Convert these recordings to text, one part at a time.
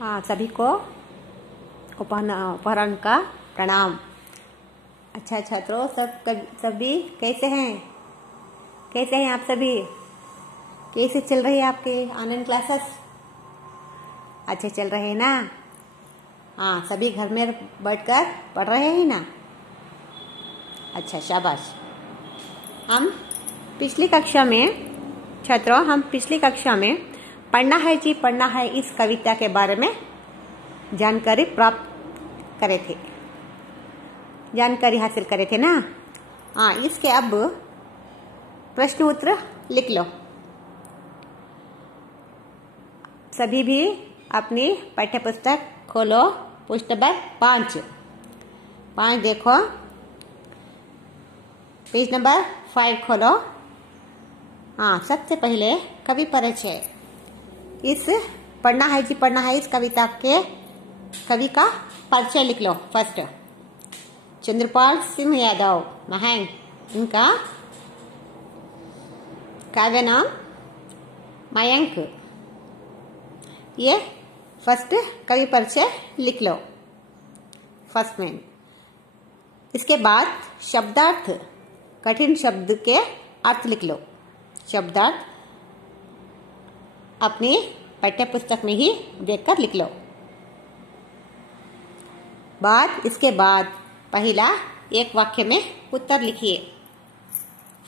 हाँ, सभी को अपहरण का प्रणाम। अच्छा छात्रों, सभी कैसे हैं? कैसे हैं आप सभी? कैसे चल रही है आपके ऑनलाइन क्लासेस? अच्छे चल रहे हैं ना? हाँ, सभी घर में बैठकर पढ़ रहे हैं ना? अच्छा, शाबाश। हम पिछली कक्षा में पढ़ना है जी पढ़ना है इस कविता के बारे में जानकारी हासिल करे थे ना। हाँ, इसके अब प्रश्न उत्तर लिख लो। सभी भी अपनी पाठ्य पुस्तक खोलो, पृष्ठ नंबर 5 देखो, पेज नंबर 5 खोलो। हाँ, सबसे पहले कवि परिचय। इस पढ़ना है जी पढ़ना है इस कविता के कवि का परिचय लिख लो। फर्स्ट, चंद्रपाल सिंह यादव महंग, इनका काव्य नाम मयंक। ये फर्स्ट कवि परिचय लिख लो, फर्स्ट में। इसके बाद शब्दार्थ, कठिन शब्द के अर्थ लिख लो। शब्दार्थ अपनी पाठ्य पुस्तक में ही देखकर लिख लो। इसके बाद पहला एक वाक्य में उत्तर लिखिए।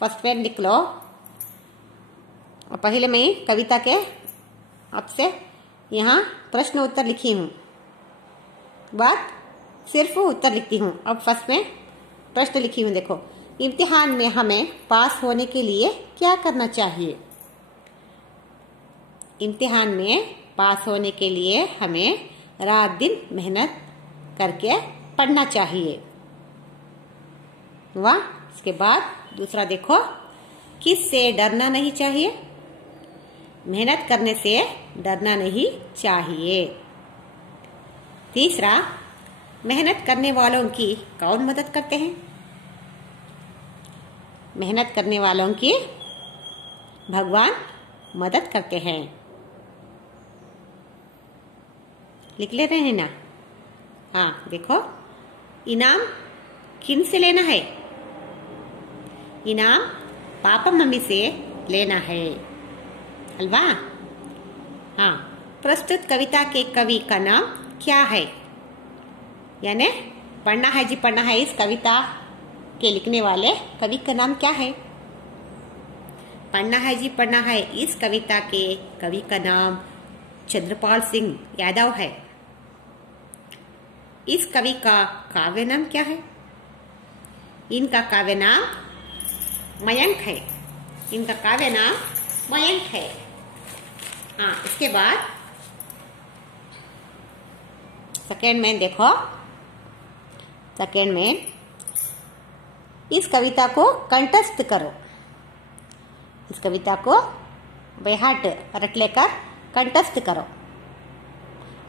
फर्स्ट में लिख लो। और पहले मैं कविता के आपसे यहाँ प्रश्न उत्तर लिखी हूँ, सिर्फ उत्तर लिखती हूँ। अब फर्स्ट में प्रश्न लिखी हूँ, देखो। इम्तिहान में हमें पास होने के लिए क्या करना चाहिए? इम्तिहान में पास होने के लिए हमें रात दिन मेहनत करके पढ़ना चाहिए। वाह। इसके बाद दूसरा देखो, किससे डरना नहीं चाहिए? मेहनत करने से डरना नहीं चाहिए। तीसरा, मेहनत करने वालों की कौन मदद करते हैं? मेहनत करने वालों की भगवान मदद करते हैं। लिख ले रहे हैं ना? हाँ, देखो। इनाम किन से लेना है? इनाम पापा मम्मी से लेना है, अलवा। हाँ, प्रस्तुत कविता के कवि का नाम क्या है? यानी पढ़ना है जी पढ़ना है इस कविता के लिखने वाले कवि का नाम क्या है? पढ़ना है जी पढ़ना है इस कविता के कवि का नाम चंद्रपाल सिंह यादव है। इस कवि का काव्य नाम क्या है? इनका काव्य नाम मयंक है। इनका काव्य नाम मयंक है। हाँ, इसके बाद सेकेंड में देखो। सेकेंड में इस कविता को कंठस्थ करो। इस कविता को बेहाट रट लेकर कंठस्थ करो।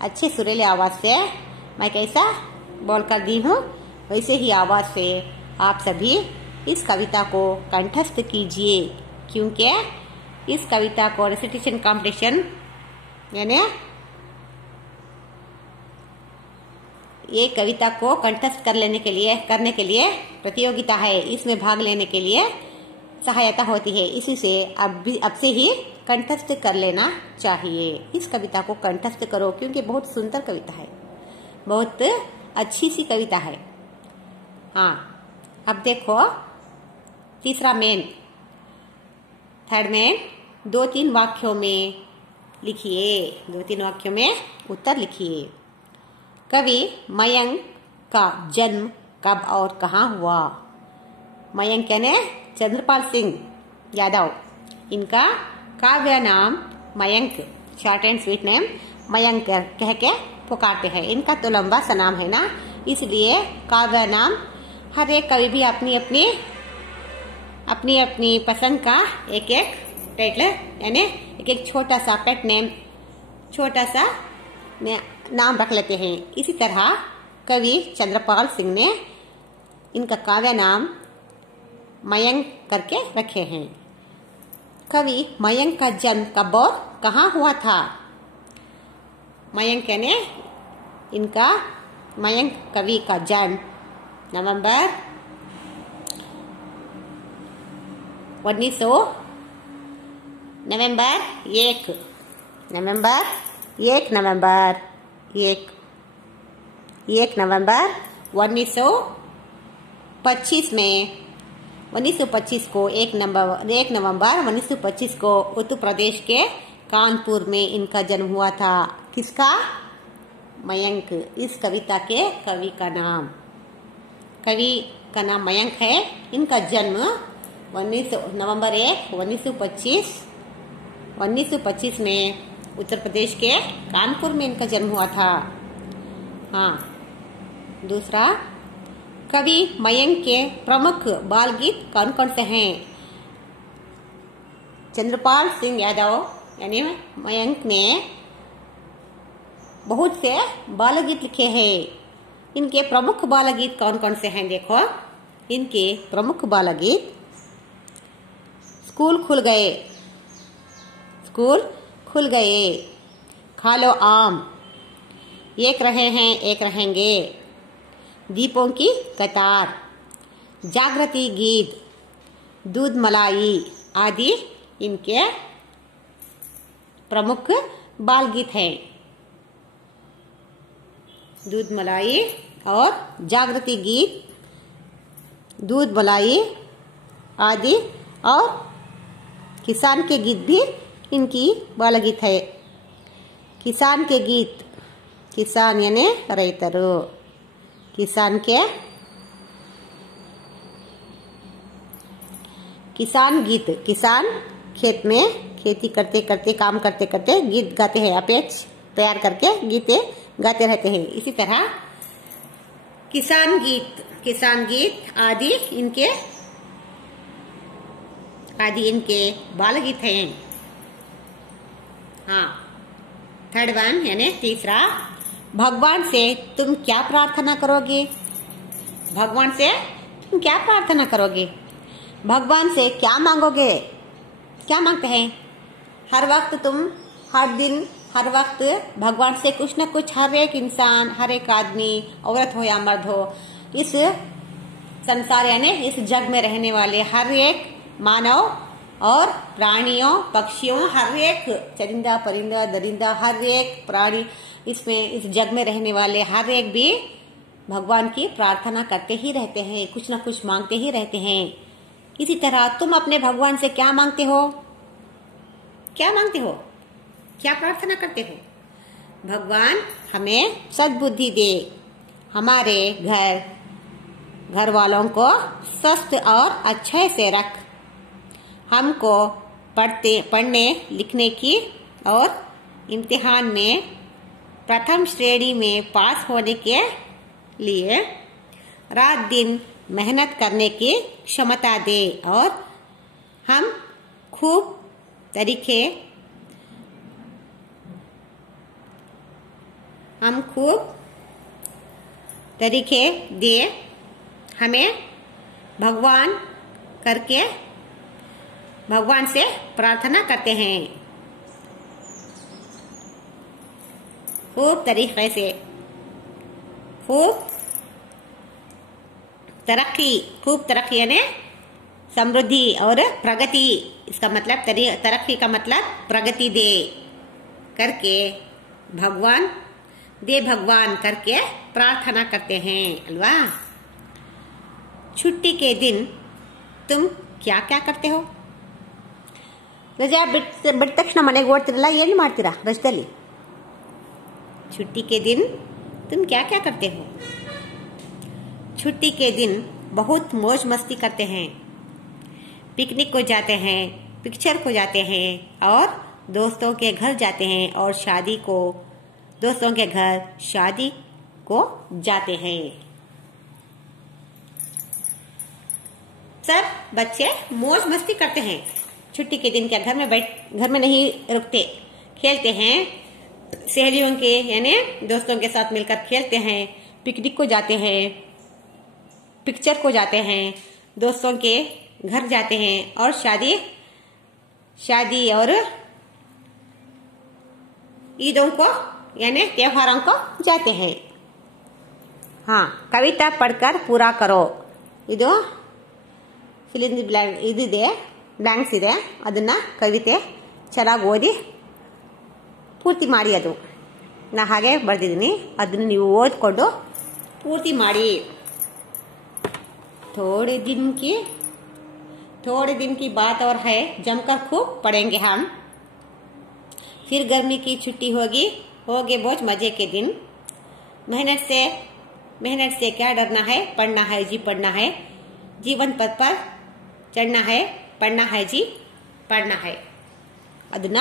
अच्छे सुरीले आवाज से मैं कैसा बोल कर दी हूँ, वैसे ही आवाज से आप सभी इस कविता को कंठस्थ कीजिए, क्योंकि इस कविता को रेसिटेशन कंपटीशन यानी ये कविता को कंठस्थ करने के लिए प्रतियोगिता है। इसमें भाग लेने के लिए सहायता होती है। इसी से अब से ही कंठस्थ कर लेना चाहिए। इस कविता को कंठस्थ करो, क्योंकि बहुत सुंदर कविता है, बहुत अच्छी सी कविता है। हाँ, अब देखो तीसरा मेन, थर्ड में 2-3 वाक्यों में लिखिए। 2-3 वाक्यों में उत्तर लिखिए। कवि मयंक का जन्म कब और कहाँ हुआ? मयंक यानी चंद्रपाल सिंह यादव। इनका काव्य नाम Mayank, short and sweet name Mayank कह के पुकारते हैं। इनका तो लंबा सा नाम है ना, इसलिए काव्य नाम हर एक कवि भी अपनी अपनी पसंद का एक टाइटल यानी एक छोटा सा पेट नेम, छोटा सा नाम रख लेते हैं। इसी तरह कवि चंद्रपाल सिंह ने इनका काव्य नाम मयंक करके रखे हैं। कवि मयंक का जन्म कब और कहाँ हुआ था? मयंक यानी इनका मयंक कवि का जन्म नवंबर 1925 में 1925 को 1 नवंबर 1925 को उत्तर प्रदेश के कानपुर में इनका जन्म हुआ था। किसका? मयंक। इस कविता के कवि का नाम मयंक है। इनका जन्म नवंबर 1 1925 में उत्तर प्रदेश के कानपुर में इनका जन्म हुआ था। हाँ, दूसरा, कवि मयंक के प्रमुख बाल गीत कौन कौन से हैं? चंद्रपाल सिंह यादव यानी मयंक ने बहुत से बाल गीत लिखे हैं। इनके प्रमुख बाल गीत कौन कौन से हैं? देखो, इनके प्रमुख बाल गीत स्कूल खुल गए, खा लो आम, एक रहे हैं एक रहेंगे, दीपों की कतार, जागृति गीत, दूध मलाई आदि इनके प्रमुख बाल गीत हैं। दूध मलाई और जागृति गीत, दूध मलाई आदि, और किसान के गीत भी इनकी बाल गीत है। किसान के गीत, किसान यानी रैतरू, किसान गीत, किसान खेत में खेती करते करते काम करते करते गीत गाते हैं, अपेक्ष तैयार करके गीते गाते रहते हैं। इसी तरह किसान गीत आदि इनके बाल गीत हैं। हाँ, थर्ड वन यानी तीसरा, भगवान से तुम क्या प्रार्थना करोगे? भगवान से तुम क्या प्रार्थना करोगे? भगवान से क्या मांगोगे? क्या मांगते हैं? हर वक्त भगवान से कुछ न कुछ हर एक इंसान, हर एक आदमी, औरत हो या मर्द हो, इस संसार यानी इस जग में रहने वाले हर एक मानव और प्राणियों, पक्षियों, हर एक चरिंदा परिंदा दरिंदा, हर एक प्राणी इस जग में रहने वाले हर एक भी भगवान की प्रार्थना करते ही रहते हैं, कुछ न कुछ मांगते ही रहते हैं। इसी तरह तुम अपने भगवान से क्या मांगते हो? क्या मांगते हो? क्या प्रार्थना करते हो? भगवान हमें सद्बुद्धि दे, हमारे घर वालों को स्वस्थ और अच्छे से रख, हमको पढ़ने लिखने की और इम्तिहान में प्रथम श्रेणी में पास होने के लिए रात दिन मेहनत करने की क्षमता दे, और हम खूब तरीके दे, हमें भगवान से प्रार्थना करते हैं। खूब तरीके से, खूब तरक्की यानी समृद्धि और प्रगति, इसका मतलब तरक्की का मतलब प्रगति दे करके भगवान करके प्रार्थना करते हैं अल्वा। छुट्टी के दिन तुम क्या क्या करते हो? ರಜಾ ಬಿಟ್ಟ ತಕ್ಷಣ ಮನೆಗೆ ಓಡ್ತಿರಲ್ಲ, ಏನು ಮಾಡ್ತೀರಾ ರಜದಲ್ಲಿ? छुट्टी के दिन तुम क्या क्या करते हो? छुट्टी के दिन बहुत मौज मस्ती करते हैं, पिकनिक को जाते हैं, पिक्चर को जाते हैं, और दोस्तों के घर जाते हैं, और दोस्तों के घर शादी को जाते हैं। सब बच्चे मौज मस्ती करते हैं छुट्टी के दिन। क्या घर में नहीं रुकते, खेलते हैं, सहेलियों के यानी दोस्तों के साथ मिलकर खेलते हैं, पिकनिक को जाते हैं, पिक्चर को जाते हैं, दोस्तों के घर जाते हैं, और शादी और ईदों को यानी त्योहारों को जाते हैं। हाँ, कविता पढ़कर पूरा करो। ಇದು fill in the blank ಇದಿದೆ, ಬ್ಲಾಂಕ್ಸ್ ಇದೆ, ಅದನ್ನ ಕವಿತೆ ಚೆನ್ನಾಗಿ ಓದಿ ಪೂರ್ತಿ ಮಾಡಿ. ಅದು ನಾ ಹಾಗೆ ಬರೆದಿದ್ದೀನಿ, ಅದನ್ನು ನೀವು ಓದ್ಕೊಂಡು ಪೂರ್ತಿ ಮಾಡಿ. थोड़े दिन की बात और है, जमकर खूब पढ़ेंगे हम। फिर गर्मी की छुट्टी होगी, होगे बहुत मजे के दिन। मेहनत से क्या डरना है, पढ़ना है जी पढ़ना है। जीवन पथ पर चढ़ना है, पढ़ना है जी पढ़ना है. ಅದನ್ನ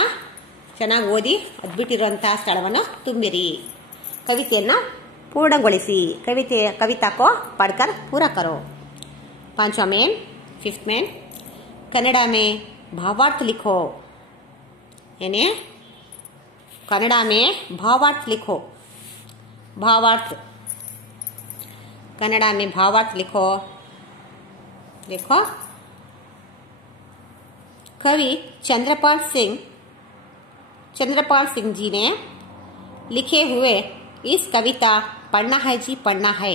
ಚೆನ್ನಾಗಿ ಓದಿ ಅದು ಬಿಟ್ಟಿರುವಂತಹ ಸ್ಥಳವನ್ನು ತುಂಬಿರಿ. ಕವಿತೆಯನ್ನು पूर्णಗೊಳಿಸಿ. कविता को पढ़कर पूरा करो. 5वां मेन, 5th मेन, कन्नड़ा में भावार्थ लिखो. यानी कन्नड़ा में भावार्थ लिखो. भावार्थ कन्नड़ा में भावार्थ लिखो. देखो, कवि चंद्रपाल सिंह जी ने लिखे हुए इस कविता पढ़ना है जी पढ़ना है,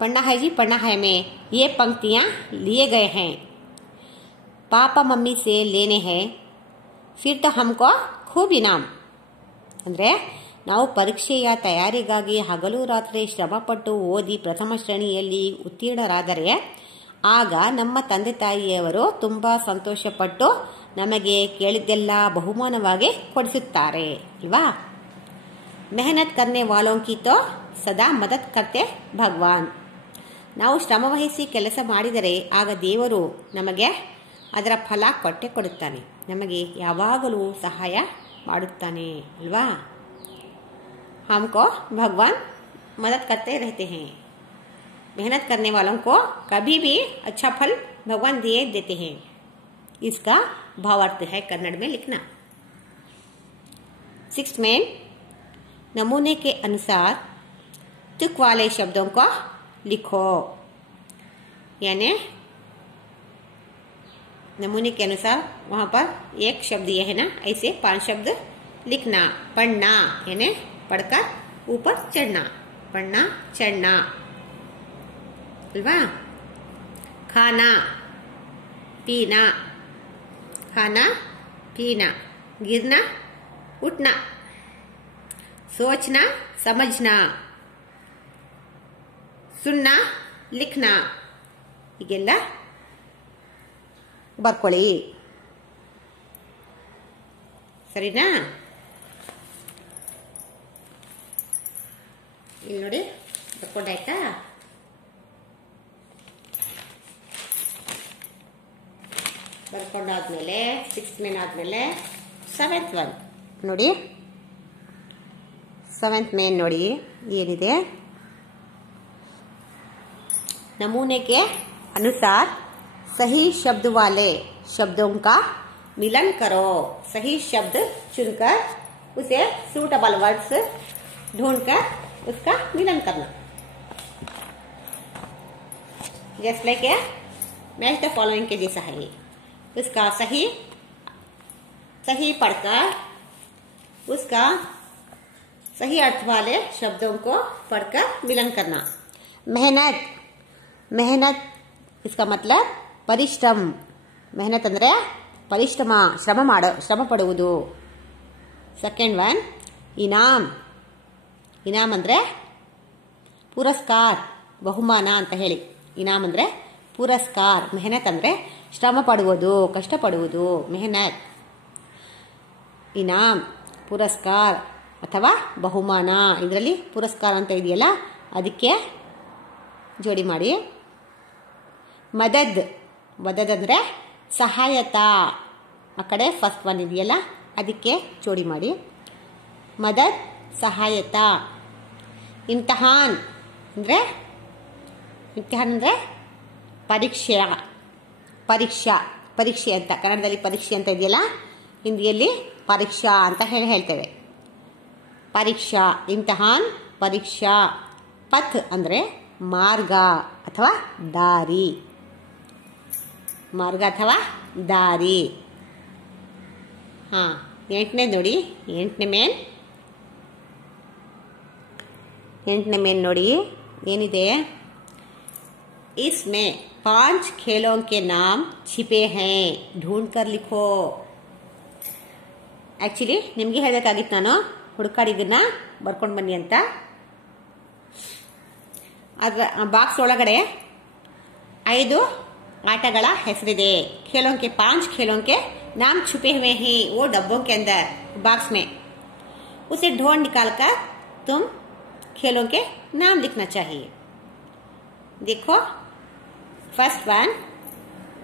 पढ़ना है जी पढ़ना है में ये पंक्तियां लिए गए हैं. पापा मम्मी से लेने हैं, फिर तो हमको खूब इनाम. ಅಂದ್ರೆ ನಾವು ಪರೀಕ್ಷೆಯ ತಯಾರಿಗಾಗಿ ಹಗಲು ರಾತ್ರಿ ಶ್ರಮಪಟ್ಟು ಓದಿ ಪ್ರಥಮ ಶ್ರೇಣಿಯಲ್ಲಿ ಉತ್ತೀರ್ಣರಾದರೆ ಆಗ ನಮ್ಮ ತಂದೆ ತಾಯಿಯವರು ತುಂಬಾ ಸಂತೋಷಪಟ್ಟು ನಮಗೆ ಕೇಳಿದ್ದೆಲ್ಲ ಬಹುಮಾನವಾಗಿ ಕೊಡಿಸುತ್ತಾರೆ ಅಲ್ವಾ. ಮೆಹನತ್ ಕರ್ನೆ ವಾಲೋಂ ಕಿ ತೋ ಸದಾ ಮದತ್ ಕರ್ತೆ ಭಗವಾನ್. ನಾವು ಶ್ರಮವಹಿಸಿ ಕೆಲಸ ಮಾಡಿದರೆ ಆಗ ದೇವರು ನಮಗೆ ಅದರ ಫಲ ಕೊಟ್ಟೆ ಕೊಡುತ್ತಾನೆ, ನಮಗೆ ಯಾವಾಗಲೂ ಸಹಾಯ ಮಾಡುತ್ತಾನೆ ಅಲ್ವಾ. हमको भगवान मदद करते रहते हैं. मेहनत करने वालों को कभी भी अच्छा फल भगवान दिए देते हैं. इसका भावार्थ है कन्नड़ में लिखना. 6th में नमूने के अनुसार तुक वाले शब्दों को लिखो. यानी नमूने के अनुसार वहां पर एक शब्द ये है ना, ऐसे 5 शब्द लिखना. पढ़ना यानी पढ़कर ऊपर चढ़ना, पढ़ना चढ़ना अल्वा. खाना पीना, खाना पीना. गिरना उठना. सोचना समझना. सुनना लिखना. ಹೀಗೆಲ್ಲ ಬರ್ಕೊಳ್ಳಿ, ಸರಿನಾ. ಇಲ್ಲಿ ನೋಡಿ ಬರ್ಕೊಂಡಾಯ್ತಾ. ಬರ್ಕೊಂಡಾದ್ಮೇಲೆ 6th ಮೇನ್ ಆದ್ಮೇಲೆ 7th ಒನ್ ನೋಡಿ. 7th ಮೇನ್ ನೋಡಿ ಏನಿದೆ. नमूने के अनुसार सही शब्द वाले शब्दों का मिलन करो. सही शब्द चुनकर उसे सूटेबल वर्ड्स ढूंढकर उसका मिलन करना. जैसे लाइक मैच द फॉलोइंग के जैसा है. उसका सही पढ़कर उसका सही अर्थ वाले शब्दों को पढ़कर मिलन करना. मेहनत इसका मतलब ಪರಿಶ್ರಮ. ಮೆಹನತ್ ಅಂದ್ರೆ ಪರಿಶ್ರಮ, ಶ್ರಮ ಪಡುವುದು. ಸೆಕೆಂಡ್ ಒನ್ ಇನಾಮ್ ಅಂದ್ರೆ ಪುರಸ್ಕಾರ, ಬಹುಮಾನ ಅಂತ ಹೇಳಿ. ಇನಾಮ್ ಅಂದ್ರೆ ಪುರಸ್ಕಾರ. ಮೆಹನತ್ ಅಂದ್ರೆ ಶ್ರಮ ಪಡುವುದು, ಕಷ್ಟಪಡುವುದು. ಮೆಹನತ್ ಇನಾಮ್ ಪುರಸ್ಕಾರ ಅಥವಾ ಬಹುಮಾನ. ಇದರಲ್ಲಿ ಪುರಸ್ಕಾರ ಅಂತ ಇದೆಯಲ್ಲ ಅದಕ್ಕೆ ಜೋಡಿ ಮಾಡಿ. ಮದದ್ ಅಂದ್ರೆ ಸಹಾಯತಾ. ಆ ಕಡೆ ಫಸ್ಟ್ ಒನ್ ಇದೆಯಲ್ಲ ಅದಕ್ಕೆ ಜೋಡಿ ಮಾಡಿ. ಮದದ್ ಸಹಾಯತಾ. ಇಮ್ತಿಹಾನ್ ಅಂದ್ರೆ ಪರೀಕ್ಷೆ ಅಂತ. ಕನ್ನಡದಲ್ಲಿ ಪರೀಕ್ಷೆ ಅಂತ ಇದೆಯಲ್ಲ, ಹಿಂದಿಯಲ್ಲಿ ಪರೀಕ್ಷಾ ಅಂತ ಹೇಳ್ತೇವೆ. ಪರೀಕ್ಷಾ, ಇಮ್ತಿಹಾನ್, ಪರೀಕ್ಷಾ. ಪಥ್ ಅಂದ್ರೆ ಮಾರ್ಗ ಅಥವಾ ದಾರಿ. ಮಾರ್ಗ ಅಥವಾ ದಾರಿ. 8ನೇ ನೋಡಿ, 8ನೇ ಮೇನ್ 8ನೇ ಮೇಲ್ ನೋಡಿ ಏನಿದೆ. इसमें 5 खेलों के नाम छिपे हैं, ढूंढ कर लिखो. ಆಕ್ಚುಲಿ ನಿಮ್ಗೆ ಹೇಳಬೇಕಾಗಿತ್ತು, ನಾನು ಹುಡುಕಾಡಿ ಇದನ್ನ ಬರ್ಕೊಂಡು ಬನ್ನಿ ಅಂತ. ಅದ್ರ ಬಾಕ್ಸ್ ಒಳಗಡೆ 5 आटಗಳ ಹೆಸರಿದೆ. खेलों के 5 खेलों के नाम छुपे हुए हैं वो डब्बों के अंदर, बॉक्स में. उसे ढूंढ निकाल कर तुम खेलों के नाम लिखना चाहिए. देखो फर्स्ट वन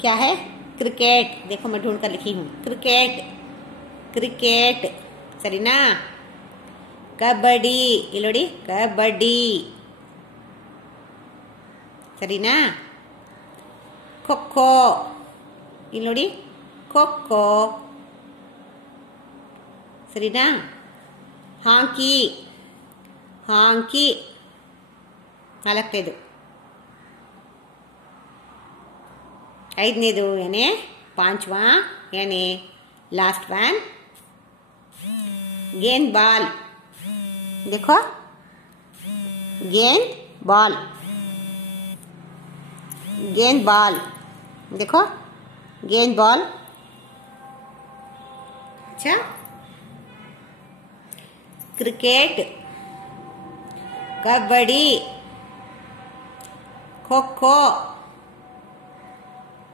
क्या है, क्रिकेट. देखो मैं ढूंढ कर लिखी हूं, क्रिकेट. क्रिकेट सरीना. कबड्डी, इलोड़ी कबड्डी सरीना. ಖೋ-ಖೋ, ಇಲ್ಲಿ ನೋಡಿ ಖೋ-ಖೋ ಸರಿನಾ. ಹಾಕಿ, ಹಾಕಿ 4ನೇದು. 5ನೇದು ಏನೇ पांचवा यानी लास्ट वन गेंद बॉल. देखो गेंद बॉल, गेंद बॉल. देखो गेंद बॉल. अच्छा, क्रिकेट, कबड्डी, खो खो,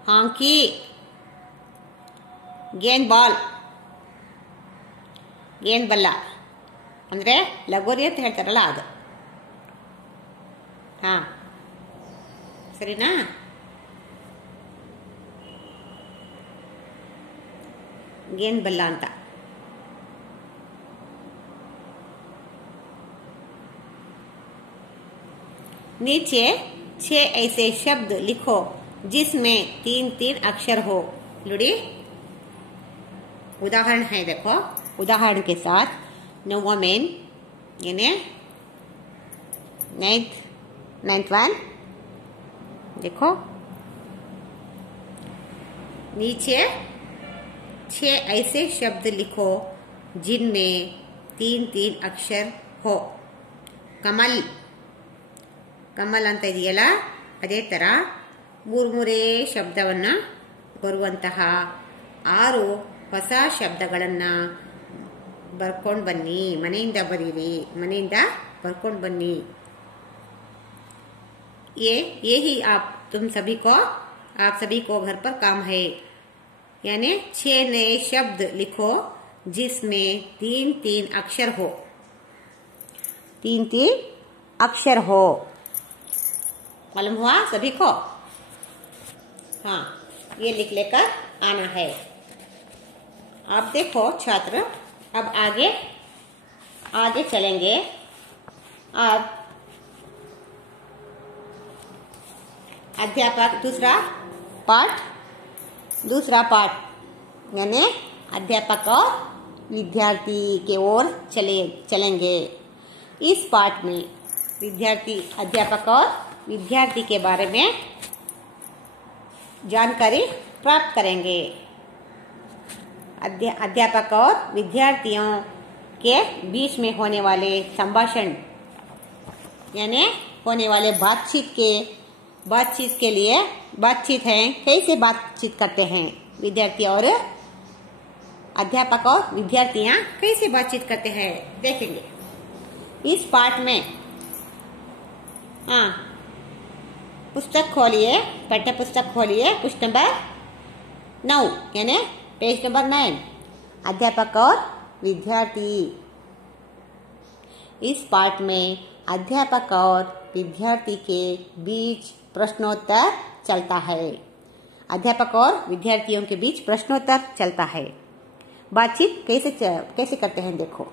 हॉकी, गेंद बॉल. गेंद बल्ला ಅಂದ್ರೆ ಲಗೋರಿ ಅಂತ ಹೇಳ್ತಾರಲ್ಲ ಅದು. ಹಾ ಸರಿನಾ. गेंद बल्ला ಅಂತ. नीचे 6 ऐसे शब्द लिखो जिसमें 3-3 अक्षर हो. लुड़ी उदाहरण है, देखो उदाहरण के साथ. नौवा मेन यानी 9th वन. देखो नीचे 6 ऐसे शब्द लिखो जिनमें 3-3 अक्षर हो. कमल, ಕಮಲ್ ಅಂತ ಇದೆಯಲ್ಲ, ಅದೇ ಥರ 3 ಶಬ್ದವನ್ನ ಬರುವಂತಹ 6 ಹೊಸ ಶಬ್ದಗಳನ್ನು ಬರ್ಕೊಂಡು ಬನ್ನಿ. ಮನೆಯಿಂದ ಬರೀರಿ, ಮನೆಯಿಂದ ಬರ್ಕೊಂಡು ಬನ್ನಿ. ये ही आप सभी को घर पर काम है. यानी 6 नए शब्द लिखो जिसमें 3-3 अक्षर हो. 3-3 अक्षर हो. मालूम हुआ सभी को? हाँ, ये लिख लेकर आना है. आप देखो छात्र, अब आगे चलेंगे. अब अध्यापक दूसरा पाठ यानी अध्यापक और विद्यार्थी के ओर चलेंगे. इस पाठ में अध्यापक और विद्यार्थी के बारे में जानकारी प्राप्त करेंगे. अध्यापक और विद्यार्थियों के बीच में होने वाले संभाषण यानी होने वाले बातचीत के लिए बातचीत है. कैसे बातचीत करते हैं विद्यार्थी और अध्यापक और विद्यार्थियां कैसे बातचीत करते हैं देखेंगे इस पाठ में. हाँ, पुस्तक खोलिए, पाठ्य पुस्तक खोलिए, पुष्ट नंबर 9 यानी पेज नंबर 9. अध्यापक और विद्यार्थी. इस पाठ में अध्यापक और विद्यार्थी के बीच प्रश्नोत्तर चलता है. अध्यापक और विद्यार्थियों के बीच प्रश्नोत्तर चलता है. बातचीत कैसे करते हैं देखो.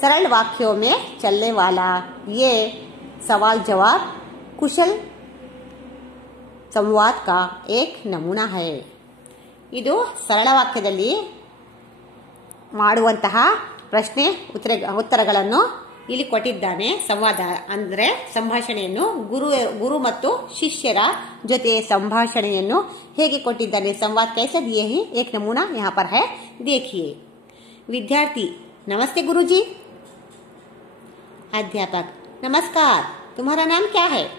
सरल वाक्यों में चलने वाला ये सवाल जवाब कुशल संवाद का एक नमूना है. ಇದು ಸರಳ ವಾಕ್ಯದಲ್ಲಿ ಮಾಡುವಂತಹ ಪ್ರಶ್ನೆ ಉತ್ತರಗಳನ್ನು ಇಲ್ಲಿ ಕೊಟ್ಟಿದ್ದಾನೆ. ಸಂವಾದ ಅಂದರೆ ಸಂಭಾಷಣೆಯನ್ನು ಗುರು ಮತ್ತು ಶಿಷ್ಯರ ಜೊತೆ ಸಂಭಾಷಣೆಯನ್ನು ಹೇಗೆ ಕೊಟ್ಟಿದ್ದಾನೆ. ಸಂವಾद कैसे दिए हैं एक नमूना यहाँ पर है, देखिए. विद्यार्थी, नमस्ते गुरुजी. अध्यापक, नमस्कार, तुम्हारा नाम क्या है?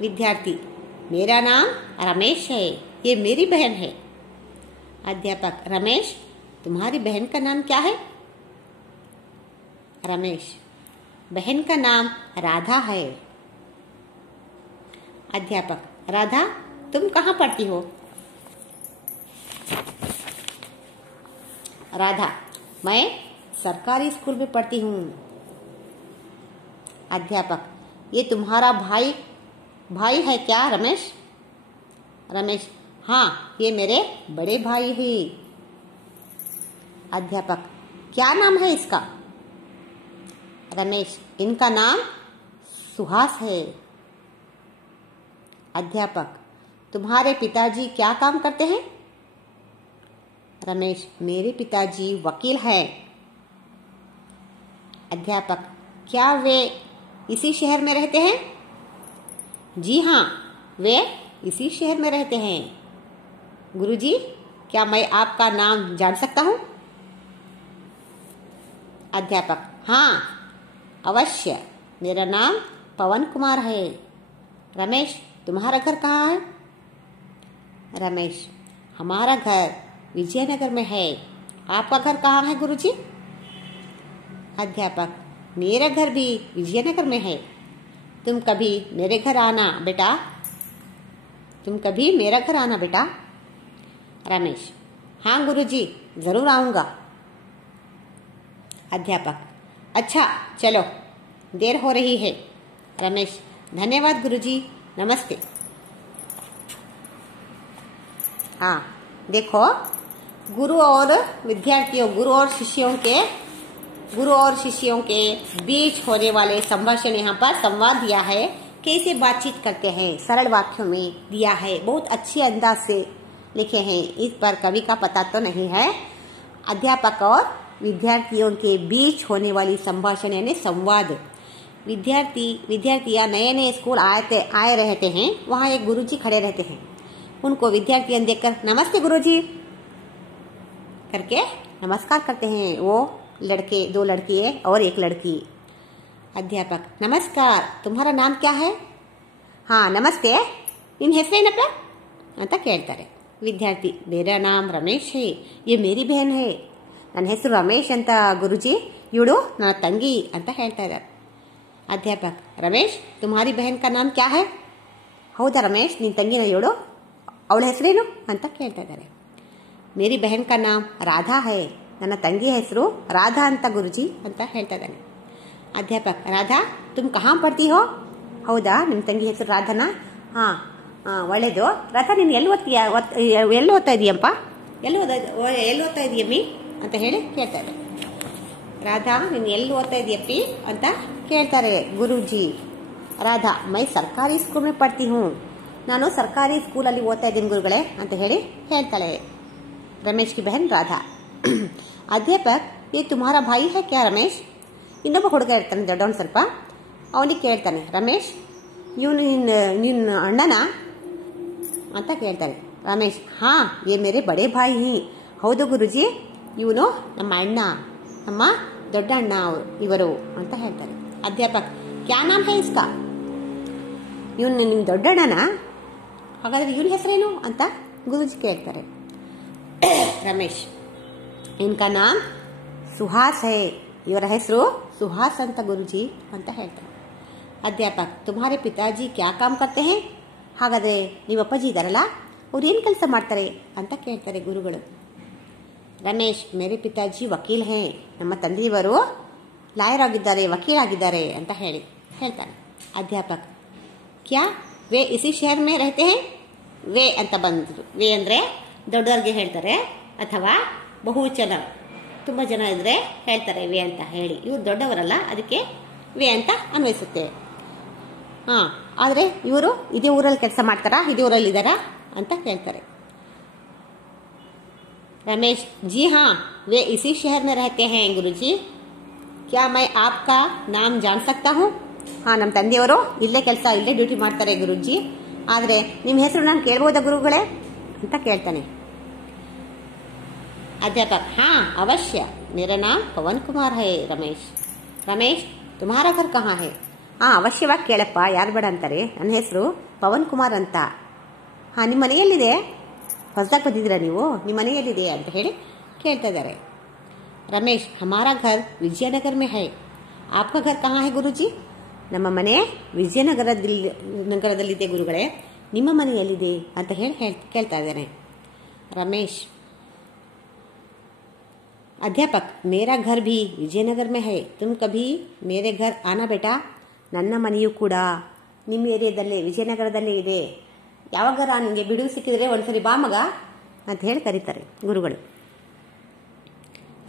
विद्यार्थी, मेरा नाम रमेश है, ये मेरी बहन है। अध्यापक, रमेश, तुम्हारी बहन का नाम क्या है? रमेश, बहन का नाम राधा है। अध्यापक, राधा, तुम कहाँ पढ़ती हो? राधा, मैं सरकारी स्कूल में पढ़ती हूँ। अध्यापक, ये तुम्हारा भाई है क्या रमेश? रमेश, हाँ, ये मेरे बड़े भाई हैं। अध्यापक, क्या नाम है इसका? रमेश, इनका नाम सुहास है। अध्यापक, तुम्हारे पिताजी क्या काम करते हैं? रमेश, मेरे पिताजी वकील हैं। अध्यापक, क्या वे इसी शहर में रहते हैं? जी हाँ, वे इसी शहर में रहते हैं। गुरुजी, क्या मैं आपका नाम जान सकता हूँ? अध्यापक, हाँ, अवश्य, मेरा नाम पवन कुमार है। रमेश, तुम्हारा घर कहाँ है? रमेश, हमारा घर विजयनगर में है। आपका घर कहाँ है गुरुजी? अध्यापक, मेरा घर भी विजयनगर में है। तुम कभी मेरे घर आना बेटा। रमेश, हाँ गुरुजी, जरूर आऊंगा। अध्यापक, अच्छा, चलो, देर हो रही है। रमेश, धन्यवाद गुरुजी, नमस्ते। हाँ, देखो, गुरु और शिष्यों के बीच होने वाले संभाषण यहाँ पर संवाद दिया है। कैसे बातचीत करते हैं, सरल वाक्यों में दिया है, बहुत अच्छे अंदाज से लिखे हैं। इस पर कवि का पता तो नहीं है। अध्यापक और विद्यार्थियों के बीच होने वाली संभाषण यानी संवाद। विद्यार्थियां नए स्कूल आए रहते हैं। वहाँ एक गुरुजी खड़े रहते हैं। उनको विद्यार्थियों देखकर नमस्ते गुरुजी करके नमस्कार करते हैं। वो दो लड़के और एक लड़की। अध्यापक, नमस्कार, तुम्हारा नाम क्या है? हाँ, नमस्ते, ನಿನ್ನ ಹೆಸರೇನಪ್ಪ ಅಂತ ಕೇಳ್ತಾರೆ. ವಿದ್ಯಾರ್ಥಿ, मेरा नाम रमेश है, ये मेरी बहन है. ನನ್ನ ಹೆಸರು ರಮೇಶ್ ಅಂತ ಗುರುಜಿ, ಇವಳು ನನ್ನ ತಂಗಿ ಅಂತ ಹೇಳ್ತಾ ಇದ್ದಾರೆ. ಅಧ್ಯಾಪಕ, ರಮೇಶ್, तुम्हारी बहन का नाम क्या है? ಹೌದಾ ರಮೇಶ್, ನಿನ್ನ ತಂಗಿನ ಇವಳು, ಅವಳ ಹೆಸರೇನು ಅಂತ ಕೇಳ್ತಾ ಇದ್ದಾರೆ. मेरी बहन का नाम राधा है, ನನ್ನ ತಂಗಿಯ ಹೆಸರು ರಾಧಾ ಅಂತ ಗುರುಜಿ ಅಂತ ಹೇಳ್ತಾ ಇದ್ದಾನೆ. ಅಧ್ಯಾಪಕ, ರಾಧಾ, तुम कहाँ पढ़ती हो? ಹೌದಾ, ನಿಮ್ಮ ತಂಗಿ ಹೆಸರು ರಾಧಾನಾ? ಹಾ, ಒಳ್ಳೇದು. ರಾಧಾ, ನೀನು ಎಲ್ಲಿ ಓದ್ತಾ ಇದೀಯಪ್ಪ? ಎಲ್ಲಿ ಓದ್ತಾ ಇದೀಯಮ್ಮಿ ಅಂತ ಹೇಳಿ ಕೇಳ್ತಾರೆ. ರಾಧಾ, ನೀನು ಎಲ್ಲಿ ಓದ್ತಾ ಇದೀಯಪ್ಪಿ ಅಂತ ಕೇಳ್ತಾರೆ ಗುರುಜಿ. ರಾಧಾ, ಮೈ ಸರ್ಕಾರಿ ಸ್ಕೂಲ್ में पढ़ती हूँ, ನಾನು ಸರ್ಕಾರಿ ಸ್ಕೂಲಲ್ಲಿ ಓದ್ತಾ ಇದ್ದೀನಿ ಗುರುಗಳೇ ಅಂತ ಹೇಳಿ ಹೇಳ್ತಾಳೆ ರಮೇಶ್ की बहन राधा. ಅಧ್ಯಾಪಕ, ये तुम्हारा भाई है क्या रमेश? ಇನ್ನೊಬ್ಬ ಹುಡುಗ ಇರ್ತಾನೆ, ದೊಡ್ಡವನು ಸ್ವಲ್ಪ. ಅವನಿಗೆ ಕೇಳ್ತಾನೆ, ರಮೇಶ್, ಇವನು ನಿನ್ನ ಅಣ್ಣನ ಅಂತ ಕೇಳ್ತಾನೆ. ರಮೇಶ್, ಹಾ, ये मेरे बड़े भाई हैं. ಹೌದು ಗುರುಜಿ, ಇವನು ನಮ್ಮ ಅಣ್ಣ, ನಮ್ಮ ದೊಡ್ಡ ಅಣ್ಣ ಇವರು ಅಂತ ಹೇಳ್ತಾರೆ. ಅಧ್ಯಾಪಕ, ಕ್ಯಾ ನಾಮ್ ಹೈ ಇಸ್ಕಾ? ಇವನು ನಿಮ್ಮ ದೊಡ್ಡ ಅಣ್ಣನ? ಹಾಗಾದ್ರೆ ಇವನ ಹೆಸರೇನು ಅಂತ ಗುರುಜಿ ಕೇಳ್ತಾರೆ. ರಮೇಶ್, ಇನ್ಕಾ ನಾಮ್ ಸುಹಾಸ್ ಹೈ, ಇವರ ಹೆಸರು ಸುಹಾಸ್ ಅಂತ ಗುರುಜಿ ಅಂತ ಹೇಳ್ತಾರೆ. ಅಧ್ಯಾಪಕ, तुम्हारे पिताजी क्या काम करते हैं? ಹಾಗಾದ್ರೆ ನಿಮ್ಮ ಅಪ್ಪಾಜಿ ಇದಾರಲ್ಲ, ಅವ್ರು ಏನು ಕೆಲಸ ಮಾಡ್ತಾರೆ ಅಂತ ಕೇಳ್ತಾರೆ ಗುರುಗಳು. ರಮೇಶ್, ಮೇರೆ ಪಿತಾಜಿ ವಕೀಲ್ ಹೇ, ನಮ್ಮ ತಂದೆಯವರು ಲಾಯರ್ ಆಗಿದ್ದಾರೆ, ವಕೀಲ್ ಆಗಿದ್ದಾರೆ ಅಂತ ಹೇಳ್ತಾನೆ. ಅಧ್ಯಾಪಕ, ಕ್ಯಾ ವೇ ಇಸಿ ಶಹರ್ ಮೇ ರಹತೆ ಹೇ? ವೇ ಅಂತ ಬಂದ್ರು. ವೇ ಅಂದ್ರೆ ದೊಡ್ಡವ್ರಿಗೆ ಹೇಳ್ತಾರೆ, ಅಥವಾ ಬಹುವಚನ ತುಂಬ ಜನ ಇದ್ರೆ ಹೇಳ್ತಾರೆ ವೇ ಅಂತ ಹೇಳಿ. ಇವ್ರು ದೊಡ್ಡವರಲ್ಲ, ಅದಕ್ಕೆ ವೇ ಅಂತ ಅನ್ವಯಿಸುತ್ತೆ. ಹಾಂ, ಆದರೆ ಇವರು ಇದೇ ಊರಲ್ಲಿ ಕೆಲಸ ಮಾಡ್ತಾರಾ, ಇದೇ ಊರಲ್ಲಿ ಇದ್ದಾರಾ ಅಂತ ಕೇಳ್ತಾರೆ. रमेश, जी हाँ, वे इसी शहर में रहते हैं गुरुजी. क्या मैं आपका नाम जान सकता हूँ? हाँ, ನಮ್ಮ ತಂದೆಯವರು ಇಲ್ಲೇ ಡ್ಯೂಟಿ ಮಾಡ್ತಾರೆ ಗುರುಜಿ. ಆದರೆ ನಿಮ್ಮ ಹೆಸರು ನಾನು ಕೇಳ್ಬೋದಾ ಗುರುಗಳೇ ಅಂತ ಕೇಳ್ತಾನೆ. ಅಧ್ಯಾಪಕ, ಹಾ, ಅವಶ್ಯ, मेरा नाम पवन कुमार है रमेश. ರಮೇಶ್ तुम्हारा घर कहाँ है? ಅವಶ್ಯವಾಗಿ ಕೇಳಪ್ಪ, ಯಾರು ಬೇಡ ಅಂತಾರೆ. ನನ್ನ ಹೆಸರು ಪವನ್ ಕುಮಾರ್ ಅಂತ. ನಿಮ್ಮ ಮನೆಯಲ್ಲಿದೆ? ಹೊಸದಾಗಿ ಬಂದಿದ್ದೀರಾ ನೀವು? ನಿಮ್ಮ ಮನೆಯಲ್ಲಿದೆ ಅಂತ ಹೇಳಿ ಕೇಳ್ತಾ ಇದ್ದಾರೆ. ರಮೇಶ್ हमारा घर विजयनगर में है. आपका घर कहाँ है गुरुजी? ನಮ್ಮ ಮನೆ ವಿಜಯನಗರದಲ್ಲಿದೆ ಗುರುಗಳೇ. ನಿಮ್ಮ ಮನೆಯಲ್ಲಿದೆ ಅಂತ ಹೇಳಿ ಕೇಳ್ತಾ ಇದ್ದಾನೆ. रमेश अध्यापक मेरा घर भी विजयनगर में है. तुम कभी मेरे घर आना बेटा. ನನ್ನ ಮನೆಯೂ ಕೂಡ ನಿಮ್ಮ ಏರಿಯಾದಲ್ಲೇ ವಿಜಯನಗರದಲ್ಲೇ ಇದೆ. ಯಾವಾಗಾರ ನಿಮಗೆ ಬಿಡುವು ಸಿಕ್ಕಿದ್ರೆ ಒಂದ್ಸರಿ ಬಾ ಮಗ ಅಂತ ಹೇಳಿ ಕರೀತಾರೆ ಗುರುಗಳು.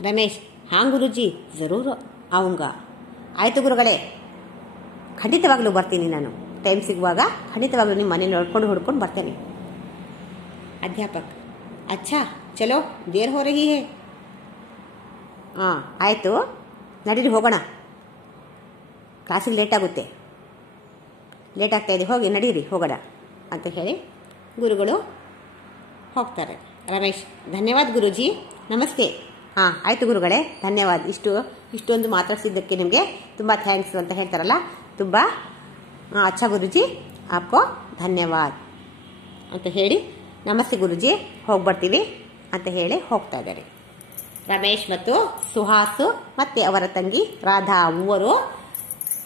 ರಮೇಶ್ ಹಾಂ ಗುರುಜಿ ಜರೂರು ಆऊंगा. ಆಯಿತು ಗುರುಗಳೇ, ಖಂಡಿತವಾಗ್ಲೂ ಬರ್ತೀನಿ. ನಾನು ಟೈಮ್ ಸಿಗುವಾಗ ಖಂಡಿತವಾಗ್ಲೂ ನಿಮ್ಮ ಮನೆ ನೋಡ್ಕೊಂಡು ಹುಡ್ಕೊಂಡು ಬರ್ತೇನೆ. ಅಧ್ಯಾಪಕ್ अच्छा चलो देर हो रही है. ಆಯಿತು, ನಡೀರಿ ಹೋಗೋಣ, ಕ್ಲಾಸಿಗೆ ಲೇಟ್ ಆಗುತ್ತೆ, ಲೇಟ್ ಆಗ್ತಾ ಇದೆ, ಹೋಗಿ ನಡೀರಿ ಹೋಗೋಣ ಅಂತ ಹೇಳಿ ಗುರುಗಳು ಹೋಗ್ತಾರೆ. ರಮೇಶ್ ಧನ್ಯವಾದ ಗುರುಜಿ, ನಮಸ್ತೆ. ಆಯಿತು ಗುರುಗಳೇ, ಧನ್ಯವಾದ. ಇಷ್ಟೊಂದು ಮಾತಾಡಿಸಿದ್ದಕ್ಕೆ ನಿಮಗೆ ತುಂಬ ಥ್ಯಾಂಕ್ಸ್ ಅಂತ ಹೇಳ್ತಾರಲ್ಲ, ತುಂಬ ಅಚ್ಚಾ ಗುರುಜಿ, ಆಪ್ಕೋ ಧನ್ಯವಾದ ಅಂತ ಹೇಳಿ ನಮಸ್ತೆ ಗುರುಜಿ, ಹೋಗ್ಬರ್ತೀವಿ ಅಂತ ಹೇಳಿ ಹೋಗ್ತಾ ಇದ್ದಾರೆ. ರಮೇಶ್ ಮತ್ತು ಸುಹಾಸು ಮತ್ತೆ ಅವರ ತಂಗಿ ರಾಧಾ ಮೂವರು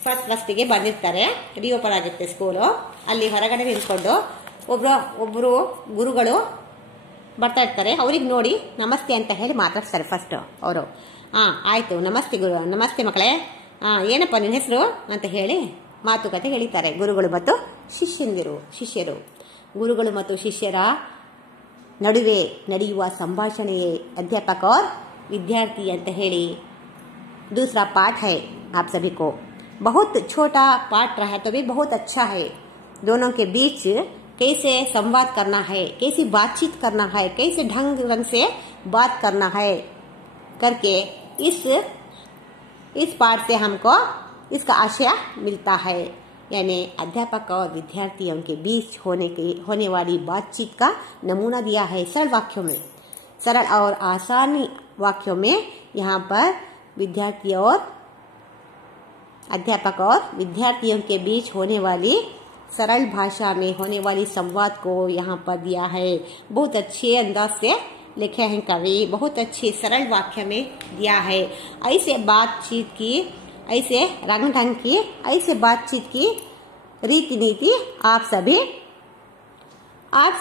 ಫಸ್ಟಿಗೆ ಬಂದಿರ್ತಾರೆ. ರಿಓಪನ್ ಆಗಿರುತ್ತೆ ಸ್ಕೂಲು. ಅಲ್ಲಿ ಹೊರಗಡೆ ನಿಂತ್ಕೊಂಡು ಒಬ್ಬರು ಗುರುಗಳು ಬರ್ತಾ ಇರ್ತಾರೆ. ಅವ್ರಿಗೆ ನೋಡಿ ನಮಸ್ತೆ ಅಂತ ಹೇಳಿ ಮಾತಾಡ್ತಾರೆ ಫಸ್ಟ್ ಅವರು. ಆಯಿತು, ನಮಸ್ತೆ ನಮಸ್ತೆ ಮಕ್ಕಳೇ, ಏನಪ್ಪ ನಿನ್ನ ಹೆಸರು ಅಂತ ಹೇಳಿ ಮಾತುಕತೆ ಹೇಳಿದ್ದಾರೆ ಗುರುಗಳು ಮತ್ತು ಶಿಷ್ಯರು. ಗುರುಗಳು ಮತ್ತು ಶಿಷ್ಯರ ನಡುವೆ ನಡೆಯುವ ಸಂಭಾಷಣೆಯೇ अध्यापक और विद्यार्थी ಅಂತ ಹೇಳಿ दूसरा पाठ है. आप सभी को बहुत छोटा पाठ रहा तो भी बहुत अच्छा है. दोनों के बीच कैसे संवाद करना है, कैसी बातचीत करना है, कैसे ढंग से बात करना है करके इस पाठ से हमको इसका आशय मिलता है. यानी अध्यापक और विद्यार्थियों के बीच होने वाली बातचीत का नमूना दिया है सरल वाक्यों में. सरल और आसान वाक्यों में यहाँ पर अध्यापक और विद्यार्थियों के बीच होने वाली सरल भाषा में होने वाली संवाद को यहाँ पर दिया है. बहुत अच्छे अंदाज से लिखे हैं कवि, बहुत अच्छे सरल वाक्य में दिया है. ऐसे बातचीत की, ऐसे रंग ढंग की, ऐसे बातचीत की रीति नीति आप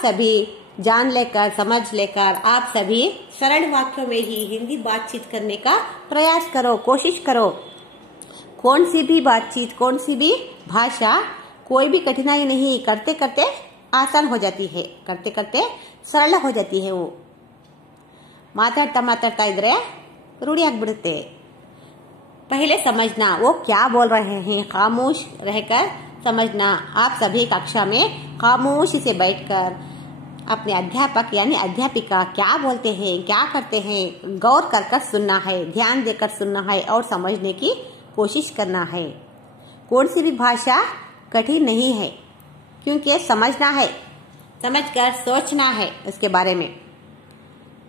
सभी जान लेकर, समझ लेकर आप सभी सरल वाक्यों में ही हिंदी बातचीत करने का प्रयास करो, कोशिश करो. कौन सी भी बातचीत, कौन सी भी भाषा कोई भी कठिनाई नहीं, करते करते आसान हो जाती है, करते करते सरल हो जाती है. वो ಮಾತಾಡ್ತಾ ಇದ್ರೆ ರೂಢಿ ಆಗ್ಬಿಡುತ್ತೆ. पहले समझना वो क्या बोल रहे हैं, खामोश रहकर समझना. आप सभी कक्षा में खामोशी से बैठकर अपने अध्यापक यानी अध्यापिका क्या बोलते हैं, क्या करते हैं, गौर कर सुनना है, ध्यान देकर सुनना है और समझने की कोशिश करना है. कौन सी भी भाषा कठिन नहीं है, क्योंकि समझना है, समझकर सोचना है उसके बारे में.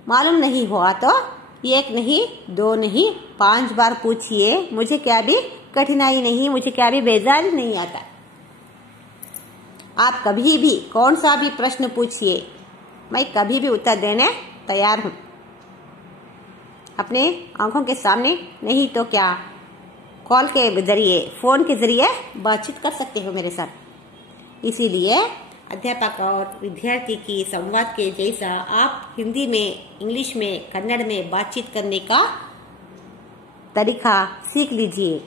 मालूम नहीं हुआ तो एक नहीं, दो नहीं, 5 बार पूछिए. मुझे क्या भी कठिनाई नहीं, मुझे क्या भी बेजारी नहीं आता. आप कभी भी कौन सा भी प्रश्न पूछिए, मैं कभी भी उत्तर देने तैयार हूँ. अपने आंखों के सामने नहीं तो क्या कॉल के जरिए, फोन के जरिए बातचीत कर सकते हो मेरे साथ. इसीलिए अध्यापक और विद्यार्थी की संवाद के जैसा आप हिंदी में, इंग्लिश में, कन्नड़ में बातचीत करने का तरीका सीख लीजिए.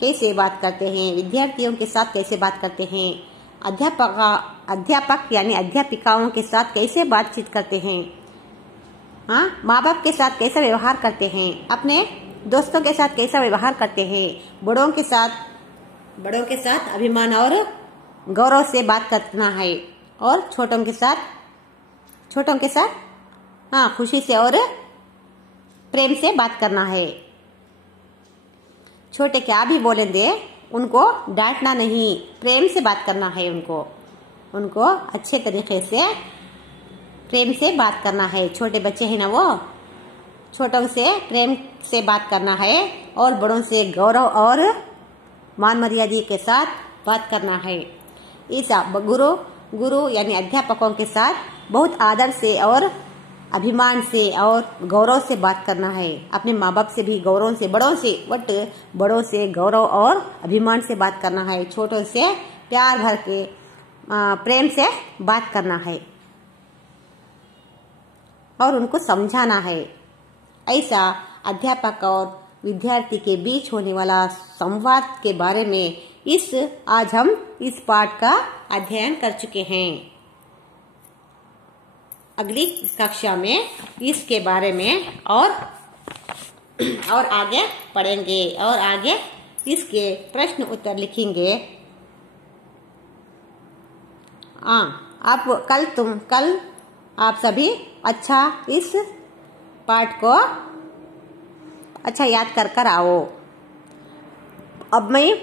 कैसे बात करते हैं, विद्यार्थियों के साथ कैसे बात करते हैं, अध्यापक यानी अध्यापिकाओं के साथ कैसे बातचीत करते हैं, माँ बाप के साथ कैसा व्यवहार करते हैं, अपने दोस्तों के साथ कैसा व्यवहार करते हैं, बड़ों के साथ अभिमान और गौरव से बात करना है, और छोटों के साथ खुशी से और प्रेम से बात करना है. छोटे क्या भी बोले दे उनको डांटना नहीं, प्रेम से बात करना है. उनको अच्छे तरीके से प्रेम से बात करना है. छोटे बच्चे हैं ना, वो छोटों से प्रेम से बात करना है और बड़ों से गौरव और मान मर्यादा के साथ बात करना है। इस गुरु यानी अध्यापकों के साथ बहुत आदर से और अभिमान से और गौरव से बात करना है। अपने माँ बाप से भी गौरव से, बड़ों से गौरव और अभिमान से बात करना है। छोटों से प्यार भर के प्रेम से बात करना है और उनको समझाना है। ऐसा अध्यापक और विद्यार्थी के बीच होने वाला संवाद के बारे में आज हम इस पाठ का अध्ययन कर चुके हैं। अगली कक्षा में इसके बारे में और आगे पढ़ेंगे और आगे इसके प्रश्न उत्तर लिखेंगे। कल आप सभी अच्छा इस पाठ को अच्छा याद कर आओ। अब मैं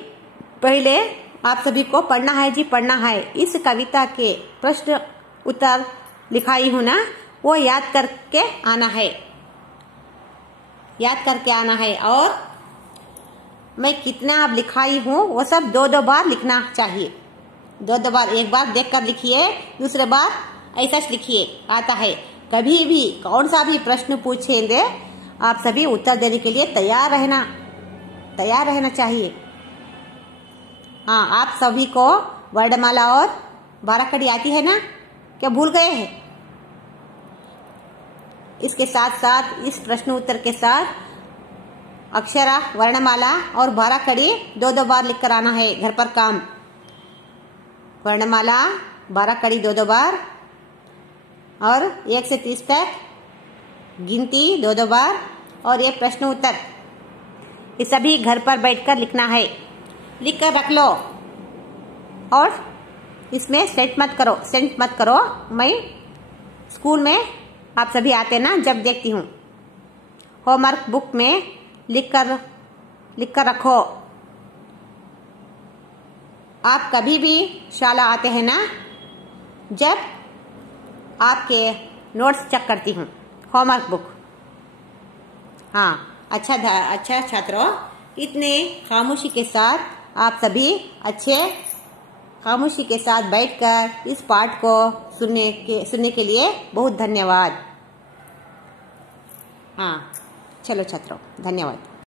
पहले आप सभी को पढ़ना है जी, पढ़ना है। इस कविता के प्रश्न उत्तर लिखाई हूं ना, वो याद करके आना है और मैं कितना अब लिखाई हूँ वो सब 2-2 बार लिखना चाहिए। 2-2 बार, एक बार देख कर लिखिए, दूसरे बार ऐसा लिखिए। आता है कभी भी कौन सा भी प्रश्न पूछेंगे आप सभी उत्तर देने के लिए तैयार रहना चाहिए। आप सभी को वर्णमाला और बाराकड़ी आती है ना, क्या भूल गए हैं? इसके साथ साथ इस प्रश्न उत्तर के साथ अक्षरा, वर्णमाला और बाराकड़ी 2-2 बार लिख कर आना है घर पर काम। वर्णमाला, बाराकड़ी 2-2 बार और 1 से 30 तक गिनती 2-2 बार और ये प्रश्न उत्तर, ये सभी घर पर बैठकर लिखना है। लिख कर रख लो और इसमें सेंट मत करो। मैं स्कूल में आप सभी आते ना, जब देखती हूँ होमवर्क बुक में लिख कर रखो। आप कभी भी शाला आते हैं ना, जब आपके नोट्स चेक करती हूँ, होमवर्क बुक। अच्छा छात्रों, इतने खामोशी के साथ आप सभी अच्छे खामोशी के साथ बैठकर इस पाठ को सुनने के लिए बहुत धन्यवाद। चलो छात्रों, धन्यवाद।